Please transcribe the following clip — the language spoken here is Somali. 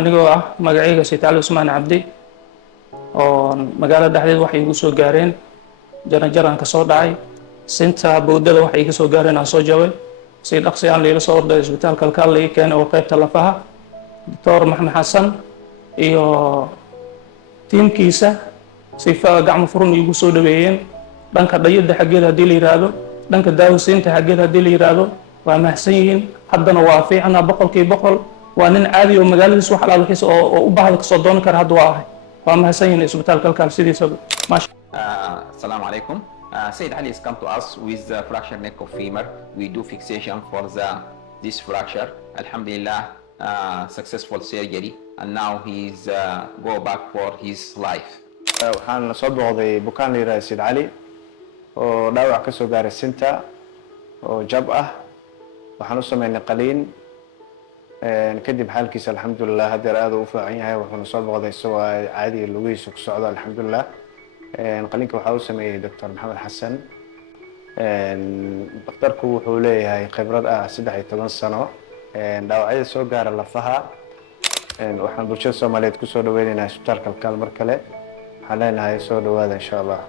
anigoo ah magacayga Sayid Cali Usmaan Cabdi oo magaalada dhexdeeda waxay igu soo gaareen jaran ka soo dhacay sinta boodada waxay iga soo gaareen aan soo jabay si dhaqsi aan leeyahay soo orday isbitaalka kalkaal laga keenay oo qaybta lafaha Dr. Maxamed Xasan iyo tiimkiisa si gacmo furan igu soo dhaweeyeen dhanka dhayada xageeda hadii la yiraahdo dhanka daawasiinta xageeda hadii la yiraahdo waa mahsan yihiin haddana waa fiicana boqolkiiba waa nin caadi oo magaaladiisa wax alaal wixii oo u baahda ka soo doon kara hadda waa ahay waa mahsan yihiin isbitaalka kalkaal sidiisa Assalamu alaikum. Said Ali has come to us with the fracture neck of femur. We do fixation for this fracture. Alhamdulillah, successful surgery, and now he's go back for his life. waxaan soo booqday bukaan la yiraahdo Said Ali oo dhaawac ka soo gaaray sinta oo jab ah waxaan u sameynay qaliin kadib xaalkiisa alxamdulillah hadda aad u fiican yahay wuxuu soo booqday soo caadi lugihiisa ku socdo alxamdulillah qaliinka waxa uu sameeyay Dr. Maxamed Xasan dhakhtarku wuxuu leeyahay khibrad ah 13 sano dhaawacyada soo gaara lafaha waxaan bulshada Soomaaliyeed ku soo dhaweynaynaa isbitaalka kalkaal mar kale waxaan leenahay soo dhawaada insha Allah